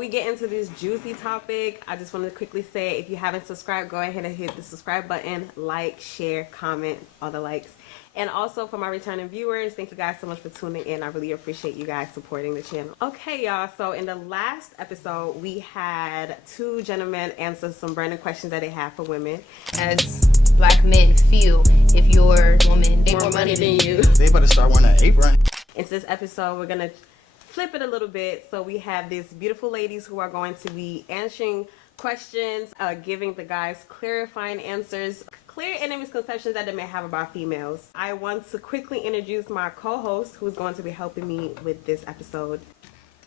we get into this juicy topic, I just want to quickly say, if you haven't subscribed, go ahead and hit the subscribe button, like, share, comment, all the likes. And also for my returning viewers, thank you guys so much for tuning in. I really appreciate you guys supporting the channel. Okay, y'all, so in the last episode, we had two gentlemen answer some burning questions that they have for women. As black men feel if your woman made more money than you. They better start wearing an apron. In this episode, we're going to flip it a little bit. So we have these beautiful ladies who are going to be answering questions, giving the guys clarifying answers, clear any misconceptions that they may have about females. I want to quickly introduce my co-host who's going to be helping me with this episode.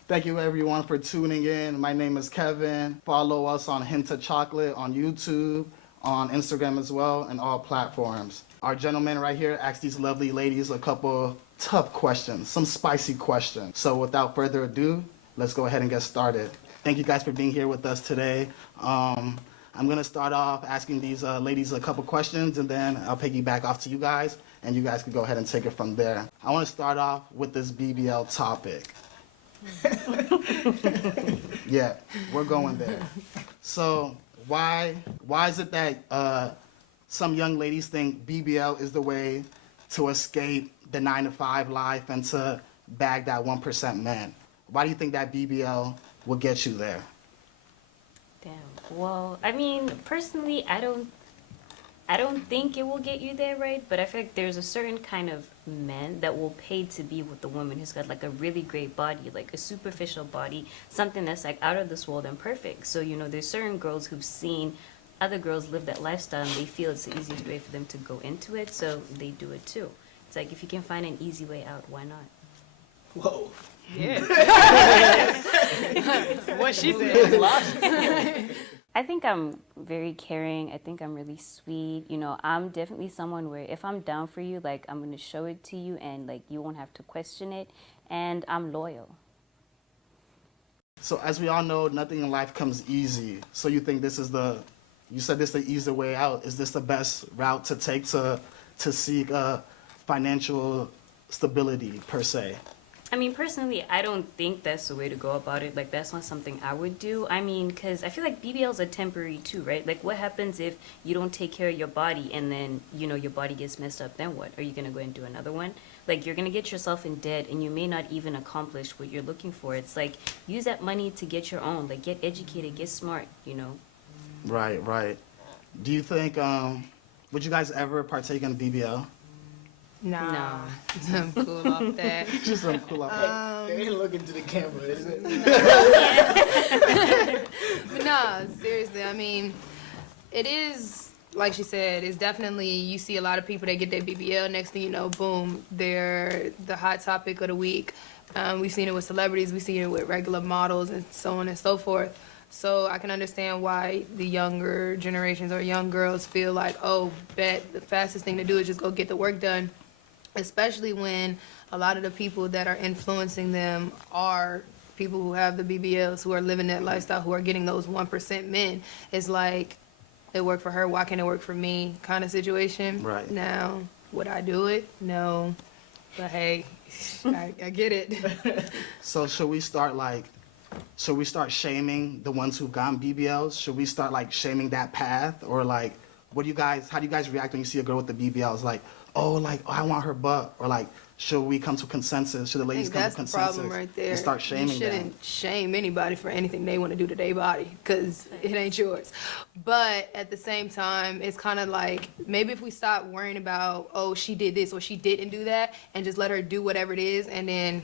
Thank you everyone for tuning in. My name is Kevin. Follow us on Hintachocolate on YouTube, on Instagram as well, and all platforms. Our gentleman right here asked these lovely ladies a couple tough questions, some spicy questions. So without further ado, let's go ahead and get started. Thank you guys for being here with us today. I'm gonna start off asking these ladies a couple questions, and then I'll piggyback off to you guys, and you guys can go ahead and take it from there. I wanna start off with this BBL topic. Yeah, we're going there. So why is it that some young ladies think BBL is the way to escape the 9-to-5 life and to bag that 1% man? Why do you think that BBL will get you there? Damn. Well, I mean, personally, I don't think it will get you there, right? But I feel like there's a certain kind of men that will pay to be with the woman who's got like a really great body, like a superficial body, something that's like out of this world and perfect. So, you know, there's certain girls who've seen other girls live that lifestyle and they feel it's the easiest way for them to go into it, so they do it too. It's like, if you can find an easy way out, why not? Whoa. Yeah. What she said. I think I'm very caring. I think I'm really sweet. You know, I'm definitely someone where if I'm down for you, like, I'm going to show it to you and, like, you won't have to question it. And I'm loyal. So as we all know, nothing in life comes easy. So you think this is you said this is the easy way out. Is this the best route to take to seek financial stability, per se? I mean, personally, I don't think that's the way to go about it. Like, that's not something I would do. I mean, because I feel like BBLs are temporary too, right? Like, what happens if you don't take care of your body and then, you know, your body gets messed up? Then what? Are you going to go and do another one? Like, you're going to get yourself in debt and you may not even accomplish what you're looking for. It's like, use that money to get your own. Like, get educated, get smart, you know? Right. Do you think, would you guys ever partake in BBL? Nah. No. I'm cool off that. Just some cool out. They ain't looking to the camera, is it? But no, seriously, I mean, it is, like she said, it's definitely, you see a lot of people that get their BBL, next thing you know, boom, they're the hot topic of the week. We've seen it with celebrities, we've seen it with regular models and so on and so forth. So I can understand why the younger generations or young girls feel like, oh, bet the fastest thing to do is just go get the work done. Especially when a lot of the people that are influencing them are people who have the BBLs, who are living that lifestyle, who are getting those 1% men. It's like, it worked for her, why can't it work for me kind of situation. Right. Now, would I do it? No. But hey, I get it. So should we start shaming the ones who've gotten BBLs? Should we start like shaming that path? Or like, how do you guys react when you see a girl with the BBLs? Like, oh, I want her butt. Or like, should we come to consensus? Should the ladies come to consensus? That's the problem right there. And start shaming them? You shouldn't shame anybody for anything they want to do to their body, because it ain't yours. But at the same time, it's kind of like, maybe if we stop worrying about, oh, she did this or she didn't do that, and just let her do whatever it is, and then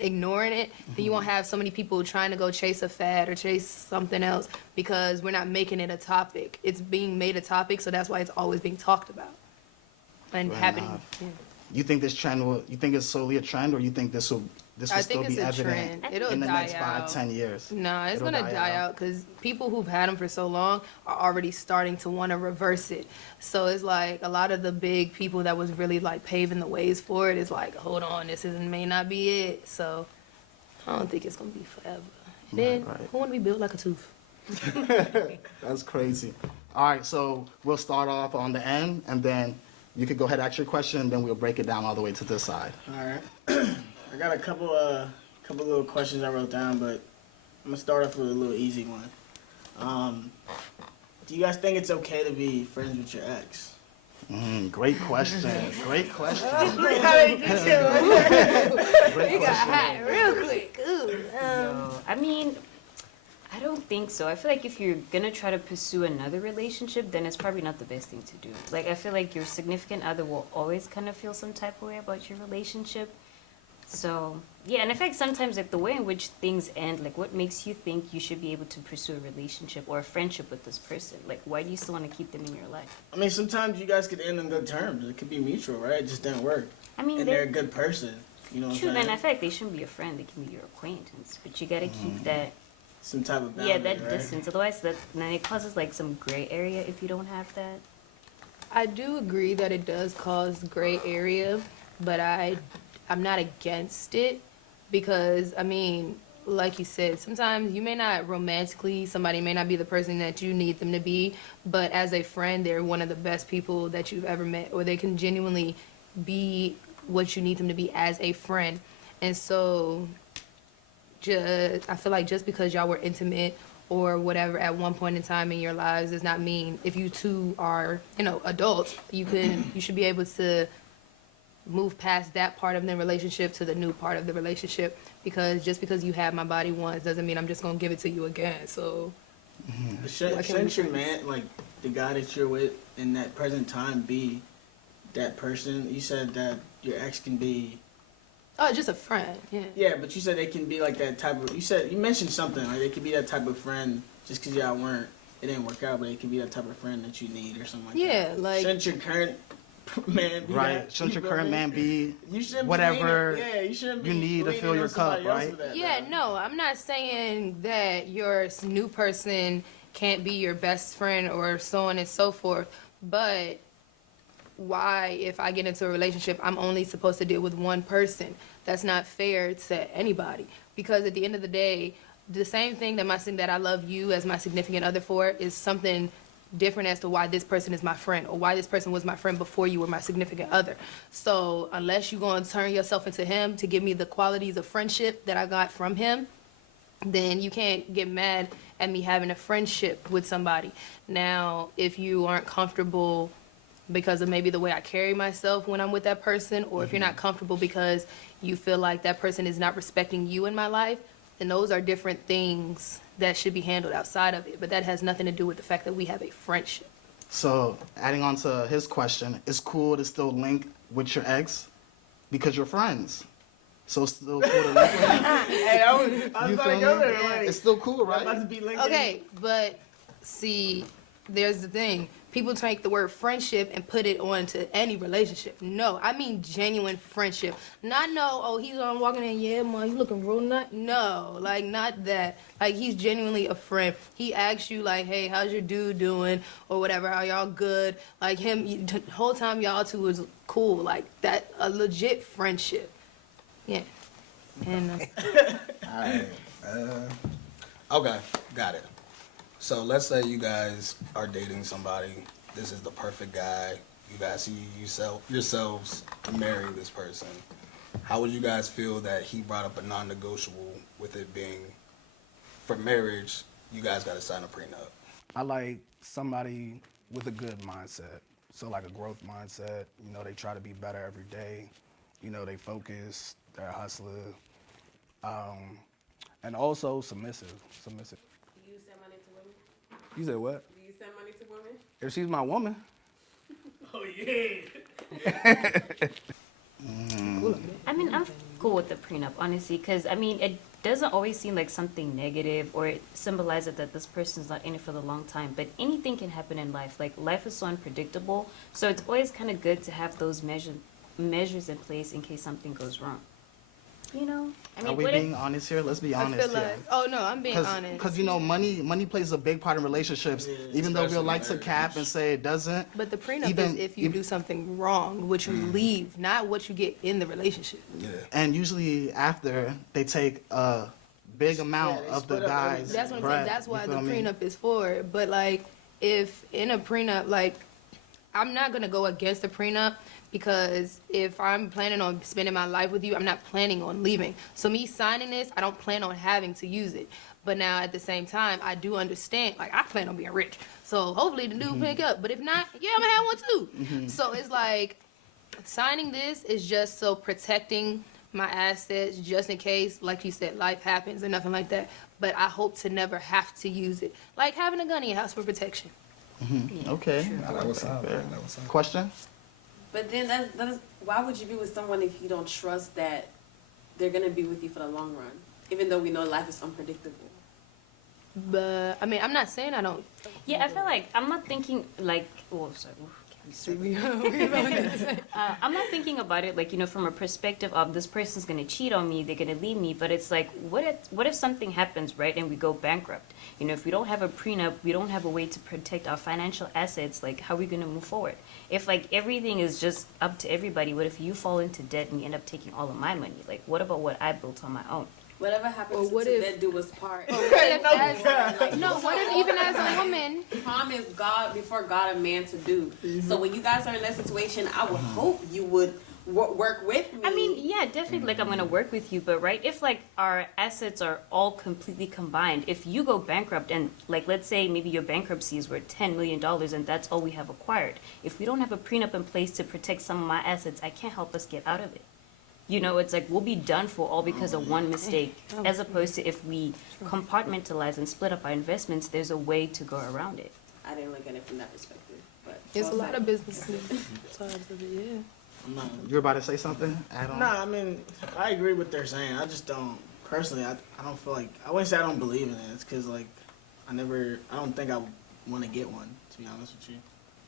ignoring it, then you won't have so many people trying to go chase a fad or chase something else, because we're not making it a topic. It's being made a topic, so that's why it's always being talked about and happening. Yeah. You think this trend you think it's solely a trend, or you think this will still be evident in the next 5-10 years? No, it's going to die out because people who've had them for so long are already starting to want to reverse it. So it's like a lot of the big people that was really like paving the ways for it is like, hold on, may not be it. So I don't think it's going to be forever. Then who want to be built like a tooth? That's crazy. All right, so we'll start off on the end, and then you could go ahead and ask your question, and then we'll break it down all the way to this side. All right. I got a couple little questions I wrote down, but gonna start off with a little easy one. Do you guys think it's okay to be friends with your ex? Great question. Great question. Look how they get you. Great You got question. hot real quick. Ooh. No, I mean, I don't think so. I feel like if you're gonna try to pursue another relationship, then it's probably not the best thing to do. Like, I feel like your significant other will always kind of feel some type of way about your relationship. So, yeah, and I feel like sometimes, like, the way in which things end, like, what makes you think you should be able to pursue a relationship or a friendship with this person? Like, why do you still want to keep them in your life? I mean, sometimes you guys could end on good terms. It could be mutual, right? It just didn't work. I mean, And they're a good person. You know what true, I'm and saying? I feel like they shouldn't be your friend, they can be your acquaintance. But you gotta keep that, Some type of boundary, yeah, that right? distance. Otherwise, then it causes, like, some gray area if you don't have that. I do agree that it does cause gray area, but I'm not against it because, I mean, like you said, sometimes you may not romantically, somebody may not be the person that you need them to be, but as a friend, they're one of the best people that you've ever met, or they can genuinely be what you need them to be as a friend. And so I feel like just because y'all were intimate or whatever at one point in time in your lives does not mean if you two are, adults, you should be able to move past that part of the relationship to the new part of the relationship, because just because you have my body once doesn't mean I'm just gonna give it to you again. So But shouldn't your man, like, the guy that you're with in that present time be that person? You said that your ex can be... just a friend. Yeah, but you said they can be like that type of... You mentioned something, like they could be that type of friend just because y'all it didn't work out, but it can be that type of friend that you need or something like that. Yeah, like Shouldn't your current man be Right. that? Shouldn't your You know what I current mean? man be You shouldn't be whatever you shouldn't be you need to leaning fill on your cup, somebody else right? for that, yeah, bro. no, I'm not saying that your new person can't be your best friend or so on and so forth, but why, if I get into a relationship, I'm only supposed to deal with one person? That's not fair to anybody, because at the end of the day, the same thing that I love you as my significant other for is something different as to why this person is my friend or why this person was my friend before you were my significant other. So unless you're going to turn yourself into him to give me the qualities of friendship that I got from him, then you can't get mad at me having a friendship with somebody. Now, if you aren't comfortable because of maybe the way I carry myself when I'm with that person, or if you're not comfortable because you feel like that person is not respecting you in my life, then those are different things that should be handled outside of it. But that has nothing to do with the fact that we have a friendship. So, adding on to his question, it's cool to still link with your ex because you're friends. So it's still cool to link with him. Hey, I was You about to feel go me? there. Like, It's still cool, I'm about to right? be linked. Okay, but see, there's the thing. People take the word friendship and put it on to any relationship. No, I mean genuine friendship. Not no, oh, he's on walking in, yeah, man, you looking real nice. No, like not that. Like he's genuinely a friend. He asks you like, hey, how's your dude doing? Or whatever, are y'all good? Like him, the whole time y'all two was cool. Like that, a legit friendship. Yeah. And Alright. Okay, got it. So let's say you guys are dating somebody. This is the perfect guy. You guys see yourselves marrying this person. How would you guys feel that he brought up a non-negotiable with it being for marriage, you guys got to sign a prenup? I like somebody with a good mindset. So like a growth mindset. You know, they try to be better every day. You know, they focus, they're a hustler. And also submissive. Do you send money to women? You said what? Do you send money to women? If she's my woman. Oh yeah. I mean, I'm cool with the prenup, honestly, because, I mean, it doesn't always seem like something negative or it symbolizes that this person's not in it for the long time, but anything can happen in life. Like, life is so unpredictable, so it's always kind of good to have those measures in place in case something goes wrong. You know? I mean, Are we what being honest here? Let's be I honest feel here. like, oh no, I'm being honest. Because you know, money plays a big part in relationships. Yeah, even though we'll especially like to cap and say it doesn't. But the prenup Even- is if you do something wrong, what you leave, not what you get in the relationship. Yeah. And usually after they take a big amount they of the split up guy's everything. That's what I'm bread, saying. That's you why the feel me? prenup is for. But like, if in a prenup, like, I'm not gonna go against the prenup because if I'm planning on spending my life with you, I'm not planning on leaving. So me signing this, I don't plan on having to use it. But now at the same time, I do understand, like, I plan on being rich. So hopefully the dude pick up. But if not, yeah, I'm gonna have one too. So it's like, signing this is just so protecting my assets just in case, like you said, life happens or nothing like that. But I hope to never have to use it. Like having a gun in your house for protection. Okay. That was up. That was up. Question? But then that is, why would you be with someone if you don't trust that they're gonna be with you for the long run? Even though we know life is unpredictable. But I mean, I'm not saying I don't. Yeah, I feel like I'm not thinking like. Oh, sorry. I'm not thinking about it like, you know, from a perspective of this person's gonna cheat on me, they're gonna leave me. But it's like, what if something happens, right, and we go bankrupt? You know, if we don't have a prenup, we don't have a way to protect our financial assets. Like, how are we gonna move forward? If like everything is just up to everybody, what if you fall into debt and you end up taking all of my money? Like, what about what I built on my own? Whatever happened Or to what if- that do was part. What if what if even as a woman? Promise God before God a man to do. So when you guys are in that situation, I would hope you would work with me. I mean, yeah, definitely. Like, I'm gonna work with you, but right, if like our assets are all completely combined, if you go bankrupt and like, let's say maybe your bankruptcy is worth $10 million and that's all we have acquired. If we don't have a prenup in place to protect some of my assets, I can't help us get out of it. You know, it's like we'll be done for all because of one mistake, as opposed to if we compartmentalize and split up our investments, there's a way to go around it. I didn't look at it from that perspective. But There's a lot of businesses. Sides of it, yeah. No. You're about to say something? Add on? Nah, I mean, I agree with what they're saying. I just don't, personally, I don't feel like, I wouldn't say I don't believe in it. It's because, like, I don't think I want to get one, to be honest with you.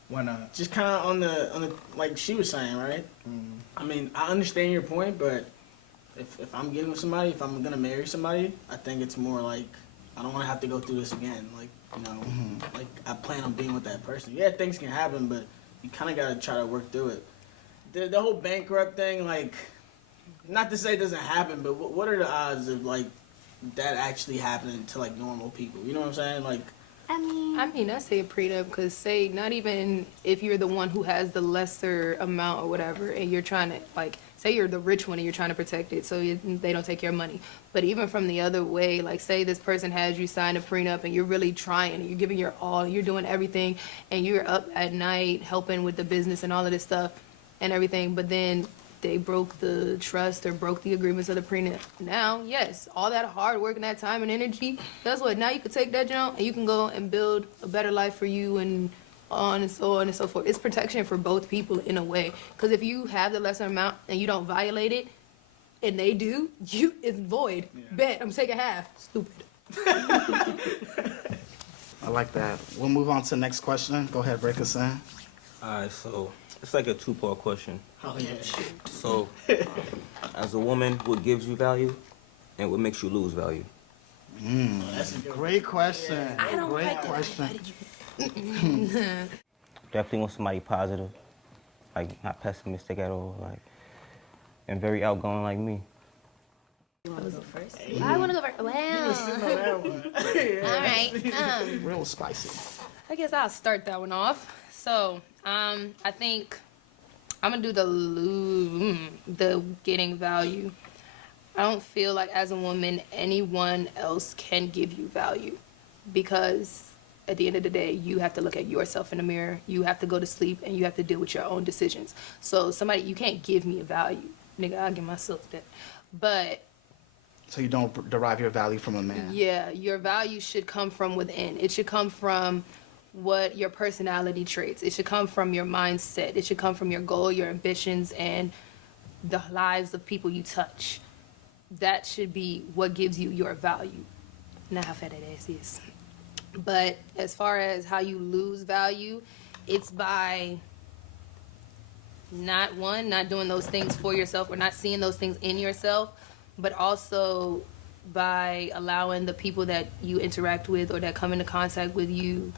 Why not? Just kind of on the, like she was saying, right? I mean, I understand your point, but if I'm getting with somebody, if I'm going to marry somebody, I think it's more like, I don't want to have to go through this again. Like, you know, like, I plan on being with that person. Yeah, things can happen, but you kind of got to try to work through it. The whole bankrupt thing, like, not to say it doesn't happen, but what are the odds of, like, that actually happening to, like, normal people? You know what I'm saying? Like, I mean, I say a prenup because, say, not even if you're the one who has the lesser amount or whatever, and you're trying to, like, say you're the rich one and you're trying to protect it so they don't take your money. But even from the other way, like, say this person has you sign a prenup and you're really trying and you're giving your all, you're doing everything, and you're up at night helping with the business and all of this stuff and everything, but then they broke the trust or broke the agreements of the prenup. Now, yes, all that hard work and that time and energy, guess what? Now you can take that jump and you can go and build a better life for you and on and so on and so forth. It's protection for both people in a way. Because if you have the lesser amount and you don't violate it, and they do, it's void. Yeah. Bet, I'm taking half. Stupid. I like that. We'll move on to the next question. Go ahead, break us in. Alright, so it's like a two-part question. oh, yeah. So, as a woman, what gives you value and what makes you lose value? That's a good Great question. I don't Great like that. question. Definitely want somebody positive, like not pessimistic at all, like, and very outgoing like me. You want to go first? I want to go first. Well, all right. Real spicy. I guess I'll start that one off. So, I think I'm gonna do the getting value. I don't feel like as a woman anyone else can give you value, because at the end of the day you have to look at yourself in the mirror. You have to go to sleep and you have to deal with your own decisions. So somebody, you can't give me a value, nigga. I'll give myself that. But So you don't derive your value from a man. yeah, your value should come from within. It should come from what your personality traits. It should come from your mindset. It should come from your goal, your ambitions, and the lives of people you touch. That should be what gives you your value. Not how fat that ass is. But as far as how you lose value, it's by not doing those things for yourself or not seeing those things in yourself, but also by allowing the people that you interact with or that come into contact with you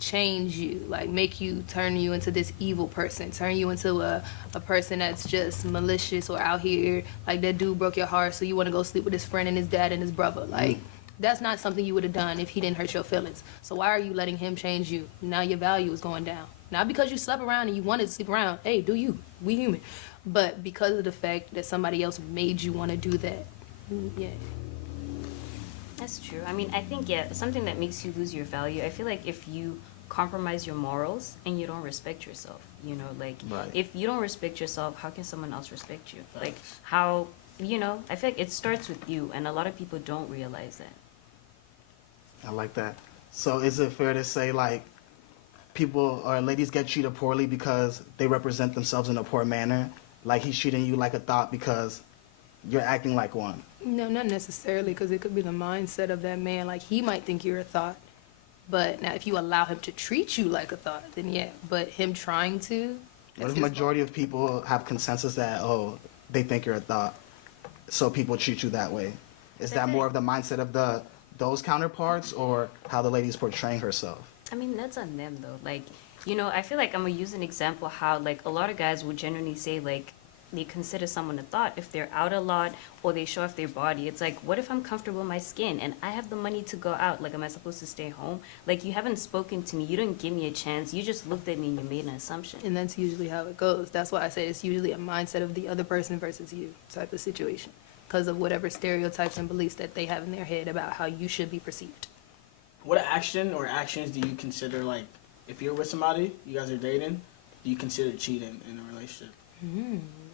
change you, like make you, turn you into this evil person, turn you into a person that's just malicious or out here, like that dude broke your heart so you want to go sleep with his friend and his dad and his brother. Like, that's not something you would have done if he didn't hurt your feelings. So why are you letting him change you? Now your value is going down. Not because you slept around and you wanted to sleep around. Hey, do you. We human. But because of the fact that somebody else made you want to do that. Yeah. That's true. I mean, I think, yeah, something that makes you lose your value, I feel like if you compromise your morals and you don't respect yourself, you know, like, Right. if you don't respect yourself, how can someone else respect you? Like, how, you know, I feel like it starts with you, and a lot of people don't realize that. I like that. So is it fair to say, like, people or ladies get treated poorly because they represent themselves in a poor manner? Like, he's treating you like a thought because you're acting like one. No, not necessarily, because it could be the mindset of that man. Like, he might think you're a thought. But now, if you allow him to treat you like a thought, then yeah. But him trying to. What that's if his majority of people have consensus that, oh, they think you're a thought, so people treat you that way? Is that more of the mindset of those counterparts, or how the lady's portraying herself? I mean, that's on them though. Like, you know, I feel like I'm gonna use an example how like a lot of guys would generally say like they consider someone a thought if they're out a lot or they show off their body. It's like, what if I'm comfortable in my skin and I have the money to go out? Like, am I supposed to stay home? Like, you haven't spoken to me. You didn't give me a chance. You just looked at me and you made an assumption. And that's usually how it goes. That's why I say it's usually a mindset of the other person versus you type of situation, because of whatever stereotypes and beliefs that they have in their head about how you should be perceived. What action or actions do you consider, like, if you're with somebody, you guys are dating, do you consider cheating in a relationship?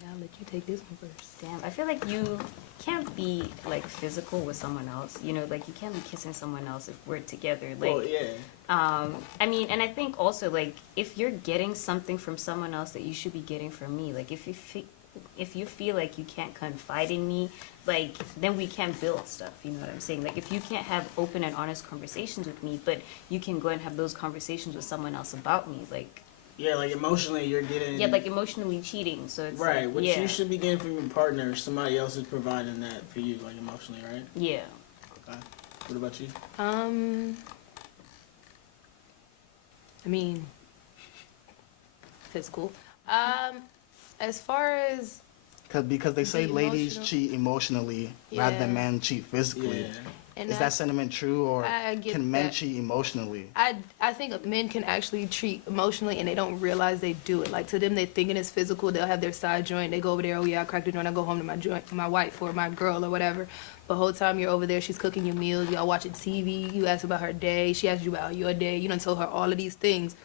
I'll let you take this one first. Damn, I feel like you can't be like physical with someone else. You know, like you can't be kissing someone else if we're together. Like, Well, yeah. I mean, and I think also like if you're getting something from someone else that you should be getting from me, like if you feel like you can't confide in me, like then we can't build stuff. You know what I'm saying? Like if you can't have open and honest conversations with me, but you can go and have those conversations with someone else about me, like. Yeah, like emotionally you're getting... Yeah, like emotionally cheating, so it's Right, like, what yeah. you should be getting from your partner, somebody else is providing that for you, like emotionally, right? Yeah. Okay. What about you? I mean, physical. As far as Because they say Be ladies emotional. cheat emotionally rather than Yeah. men cheat physically. Yeah. and Is that sentiment true, or I get can men that. cheat emotionally? I think men can actually treat emotionally and they don't realize they do it. Like to them, they thinking it's physical. They'll have their side joint. They go over there. Oh yeah, I cracked the joint. I go home to my joint, my wife or my girl or whatever. The whole time you're over there, she's cooking your meals. Y'all watching TV. You ask about her day. She asks you about your day. You done told her all of these things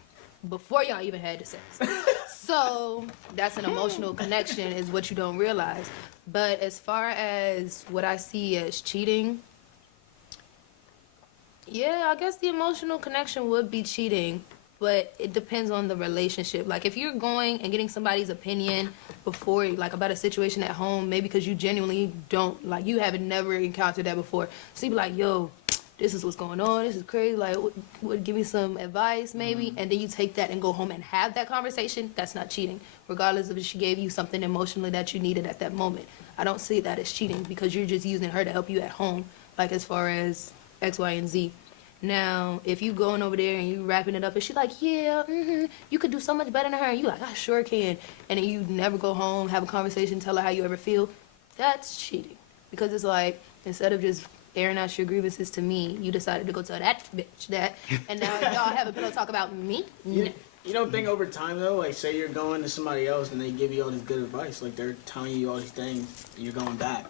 before y'all even had the sex. So that's an emotional connection is what you don't realize. But as far as what I see as cheating, yeah, I guess the emotional connection would be cheating, but it depends on the relationship. Like if you're going and getting somebody's opinion before, like about a situation at home, maybe because you genuinely don't, like you haven't never encountered that before. So you be like, yo, this is what's going on. This is crazy. Like, would give me some advice maybe, and then you take that and go home and have that conversation. That's not cheating, regardless of if she gave you something emotionally that you needed at that moment. I don't see that as cheating because you're just using her to help you at home, like as far as X, Y, and Z. Now, if you going over there and you wrapping it up and she's like, yeah, you could do so much better than her, and you like, I sure can, and then you never go home, have a conversation, tell her how you ever feel, that's cheating. Because it's like, instead of just airing out your grievances to me, you decided to go tell that bitch that, and now y'all have a pillow talk about me? You don't think over time though, like say you're going to somebody else and they give you all this good advice, like they're telling you all these things and you're going back.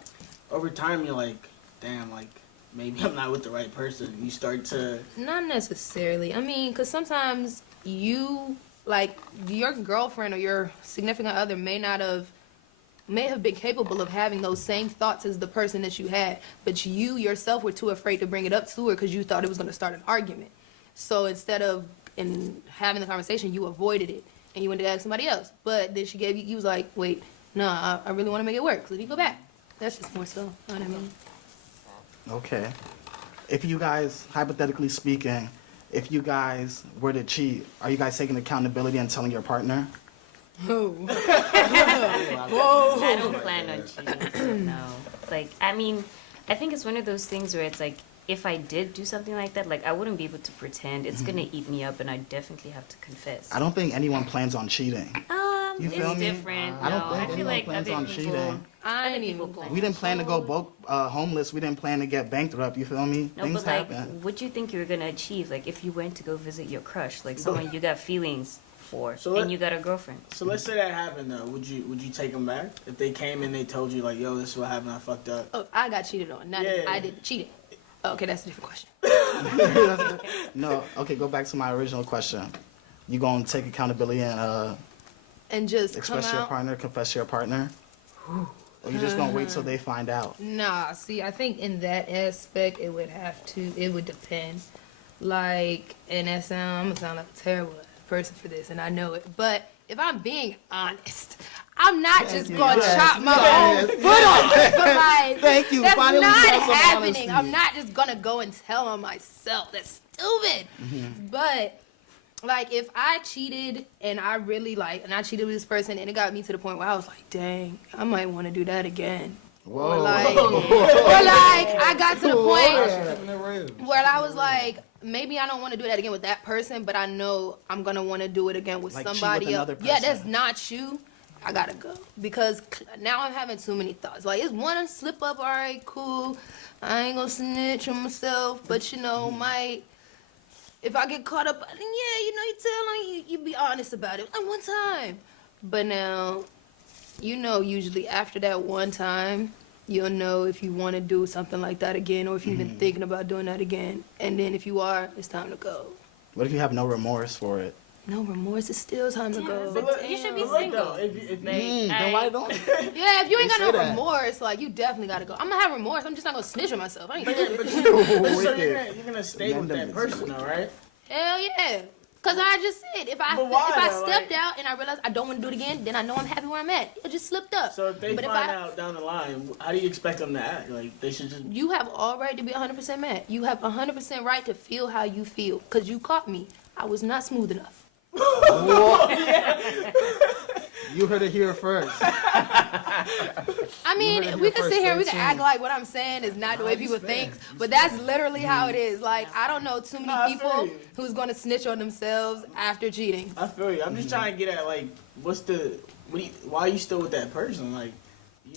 Over time you're like, damn, like maybe I'm not with the right person. You start to... Not necessarily. I mean, because sometimes you, like, your girlfriend or your significant other may have been capable of having those same thoughts as the person that you had, but you yourself were too afraid to bring it up to her because you thought it was going to start an argument. So instead of having the conversation, you avoided it and you went to ask somebody else. But then she gave you was like, wait, no, I really want to make it work. So let me go back. That's just more so. You know what I mean? Okay. If you guys, hypothetically speaking, if you guys were to cheat, are you guys taking accountability and telling your partner? I don't plan on cheating. No. Like, I mean, I think it's one of those things where it's like, if I did do something like that, like, I wouldn't be able to pretend. It's gonna eat me up, and I definitely have to confess. I don't think anyone plans on cheating. You feel it's me? different. I don't No, think I feel anyone like plans other on people. cheating. I Other ain't people even plan. We didn't plan to go homeless. We didn't plan to get bankrupt. You feel me? No, Things but like, happen. what do you think you were gonna achieve? Like, if you went to go visit your crush, like someone you got feelings for, So and let- you got a girlfriend. So let's say that happened though. Would you take them back? If they came and they told you like, yo, this is what happened, I fucked up. Oh, I got cheated on. Not Yeah. I did the cheating. Okay, that's a different question. No, okay, go back to my original question. You gonna take accountability and just express come your out. partner, confess to your partner? Or you just gonna wait till they find out? Nah, see, I think in that aspect, it would depend. Like, and I'm gonna sound like a terrible person for this, and I know it, but if I'm being honest, I'm not just gonna chop my own foot off. But like, Thank you. that's Finally, not you got some happening. honesty. I'm not just gonna go and tell on myself. That's stupid. But like, if I cheated and I really and I cheated with this person, and it got me to the point where I was like, dang, I might want to do that again. Whoa. Or like, I got to the point where I was like, maybe I don't want to do that again with that person, but I know I'm gonna want to do it again with Like cheat somebody with else. another Yeah, that's person. not you. I gotta go because now I'm having too many thoughts. Like, it's one slip up, all right, cool. I ain't gonna snitch on myself, but might. If I get caught up, then yeah, you tell them, you be honest about it. Like, one time. But now, usually after that one time, you'll know if you want to do something like that again or if you've been thinking about doing that again. And then if you are, it's time to go. What if you have no remorse for it? No remorse, it's still time to go. You should be But look, single. though, if Then why don't? Yeah, if you ain't got say no that. remorse, like, you definitely gotta go. I'm gonna have remorse, I'm just not gonna snitch on myself. I ain't stupid. but so Wicked. you're gonna stay with that person, though, right? Hell yeah. Cause I just said, if I But why, if I though? stepped Like- out and I realized I don't want to do it again, then I know I'm happy where I'm at. It just slipped up. So if they But find out down the line, how do you expect them to act? Like, they should just. You have all right to be 100% mad. You have 100% right to feel how you feel. Cause you caught me. I was not smooth enough. You heard it here first. I mean, heard it we here can first, sit here, we can stay act tuned. like what I'm saying is not the way people think, but that's literally how it is. Like, I don't know too many I feel people you. who's gonna snitch on themselves after cheating. I feel you. I'm just trying to get at, like, why are you still with that person? Like,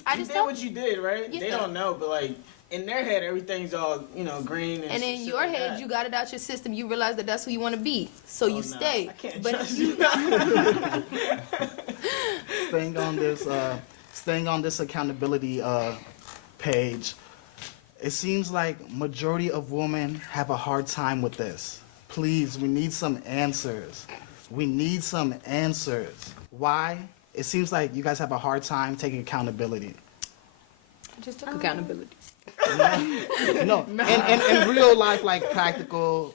I you just did don't- what you did, right? Yeah. They don't know, but, like, in their head, everything's all, green and And in shit your like head, that. you got it out your system. You realize that that's who you want to be, so you Oh, nah, stay. I can't But trust you. Staying on this accountability page, it seems like majority of women have a hard time with this. Please, we need some answers. We need some answers. Why? It seems like you guys have a hard time taking accountability. I just took accountability. No, in real life, like practical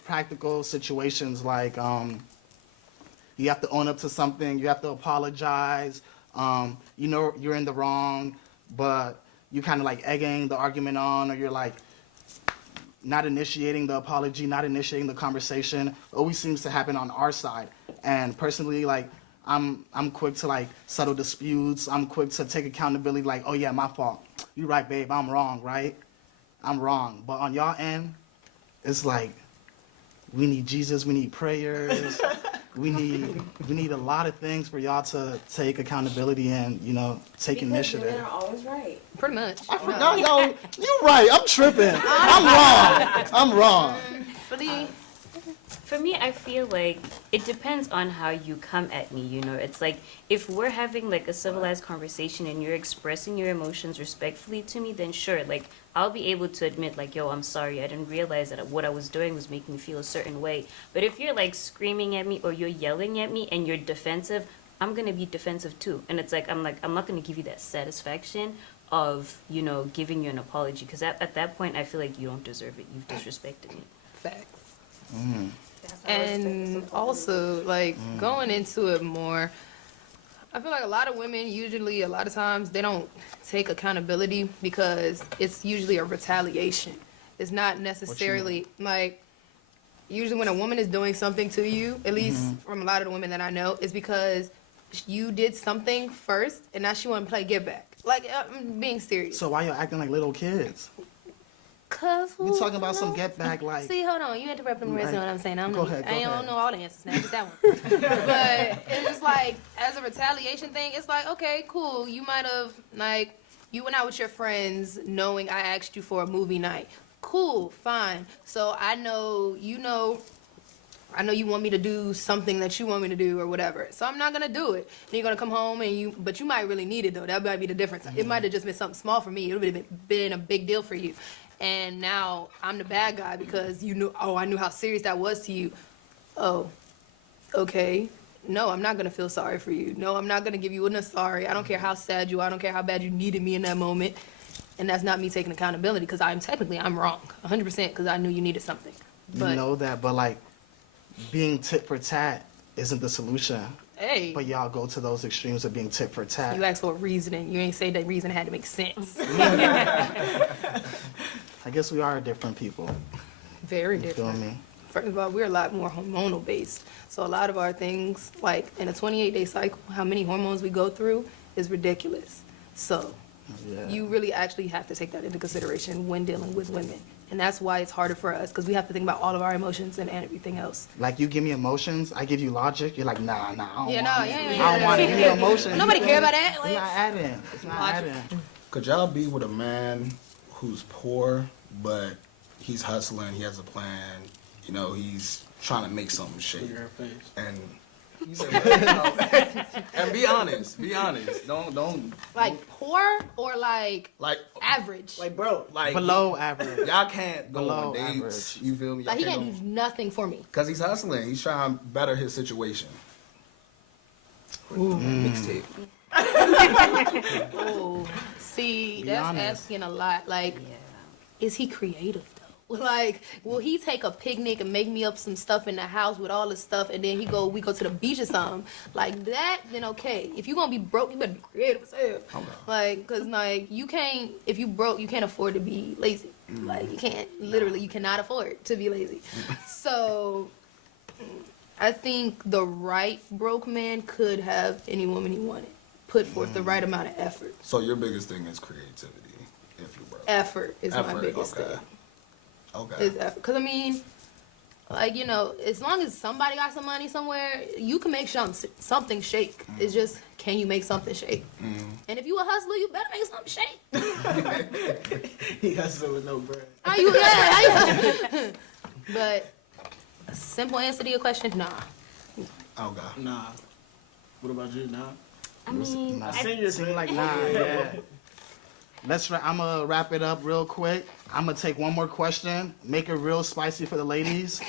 situations, like you have to own up to something, you have to apologize. You're in the wrong, but you kind of like egging the argument on, or you're like not initiating the apology, not initiating the conversation. Always seems to happen on our side. And personally, like I'm quick to like settle disputes. I'm quick to take accountability. Like, oh yeah, my fault. You're right, babe. I'm wrong, right? I'm wrong. But on y'all end, it's like we need Jesus. We need prayers. we need a lot of things for y'all to take accountability and take initiative. Women are always right. Pretty much. I forgot, yo. You right. I'm tripping. I'm wrong. For me, I feel like it depends on how you come at me, It's like, if we're having, like, a civilized conversation and you're expressing your emotions respectfully to me, then sure, like, I'll be able to admit, like, yo, I'm sorry, I didn't realize that what I was doing was making me feel a certain way. But if you're, like, screaming at me or you're yelling at me and you're defensive, I'm gonna be defensive too. And it's like, I'm not gonna give you that satisfaction of, giving you an apology. Because at that point, I feel like you don't deserve it. You've disrespected me. Facts. And also, like, going into it more, I feel like a lot of women usually, a lot of times, they don't take accountability because it's usually a retaliation. It's not necessarily, like, usually when a woman is doing something to you, at least from a lot of the women that I know, is because you did something first, and now she want to play get back. Like, I'm being serious. So why y'all acting like little kids? Cause We talking about some get back, like. See, hold on. You interrupting the rest of what I'm saying. Go ahead, I go don't ahead. know all the answers now. Just that one. But it's just like, as a retaliation thing, it's like, okay, cool. You might have, like, you went out with your friends knowing I asked you for a movie night. Cool, fine. So I know you want me to do something that you want me to do or whatever. So I'm not going to do it. Then you're going to come home but you might really need it though. That might be the difference. It might have just been something small for me. It would have been a big deal for you. and now I'm the bad guy because you knew. Oh, I knew how serious that was to you. Oh, okay. No, I'm not gonna feel sorry for you. No, I'm not gonna give you a sorry. I don't care how sad you are. I don't care how bad you needed me in that moment. And that's not me taking accountability because I'm wrong, 100% because I knew you needed something. But You know that, but like being tit for tat isn't the solution. hey, But y'all go to those extremes of being tit for tat. you asked for a reasoning. You ain't say that reason had to make sense. I guess we are different people. Very You feel different. me? First of all, we're a lot more hormonal based. So a lot of our things, like in a 28-day cycle, how many hormones we go through is ridiculous. So Yeah. you really actually have to take that into consideration when dealing with women. And that's why it's harder for us because we have to think about all of our emotions and everything else. Like you give me emotions, I give you logic. You're like, nah, I don't want it. Yeah. I don't want any emotions. Nobody You care feel about me? that. It's Like, not adding. It's not Logic. adding. Could y'all be with a man who's poor, but he's hustling, he has a plan, you know, he's trying to make something shake. Look at her face. And you said, and be honest. Don't like poor or like like average. Like, bro, like Below average. y'all can't go Below on dates. average. You feel me? Y'all Like he can't can't go do nothing for me. because he's hustling. He's trying to better his situation. Mixtape. Oh, see, Be that's honest. asking a lot. Like, Yeah. is he creative though? Like, will he take a picnic and make me up some stuff in the house with all this stuff, and then we go to the beach or something like that? Then okay. If you gonna be broke, you better be creative as hell. Okay. Like, cause like you can't. If you broke, you can't afford to be lazy. Like you can't. Literally, you cannot afford to be lazy. So, I think the right broke man could have any woman he wanted. Put forth the right amount of effort. So your biggest thing is creativity, if you broke. Effort is my Effort, biggest okay. thing. Okay. Is effort. Cause I mean, like you know, as long as somebody got some money somewhere, you can make something shake. It's just, can you make something shake? And if you a hustler, you better make something shake. he hustling with no bread. How you? Yeah. How you? But a simple answer to your question, nah. Okay. Nah. What about you? Nah. I mean, Nah. Senior Seem like nah, yeah. I'm gonna wrap it up real quick. I'm gonna take one more question, make it real spicy for the ladies.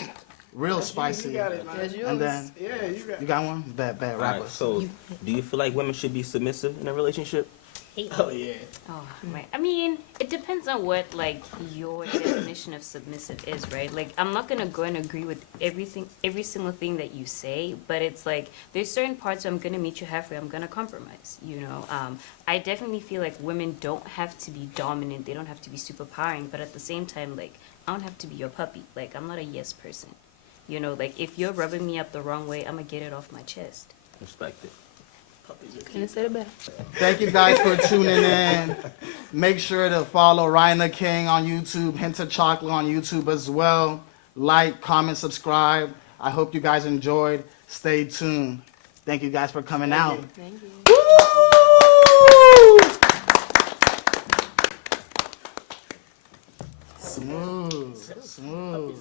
Real spicy. You got it, man. That's yours. And then, Yeah, you got you it. got one? Bad All rapper. right, so do you feel like women should be submissive in a relationship? Oh, yeah. Oh, right. I mean, it depends on what like your definition of submissive is, right? Like, I'm not gonna go and agree with every single thing that you say, but it's like there's certain parts where I'm gonna meet you halfway. I'm gonna compromise. You know, I definitely feel like women don't have to be dominant. They don't have to be super powering, but at the same time, like I don't have to be your puppy. Like I'm not a yes person. You know, like if you're rubbing me up the wrong way, I'm gonna get it off my chest. Respect it. Puppies are Couldn't have said it better. Thank you guys for tuning in. Make sure to follow Ryan the King on YouTube, Hintachocolate on YouTube as well. Like, comment, subscribe. I hope you guys enjoyed. Stay tuned. Thank you guys for coming out. Thank you. Smooth.